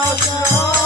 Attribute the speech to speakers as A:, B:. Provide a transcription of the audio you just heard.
A: oh girl.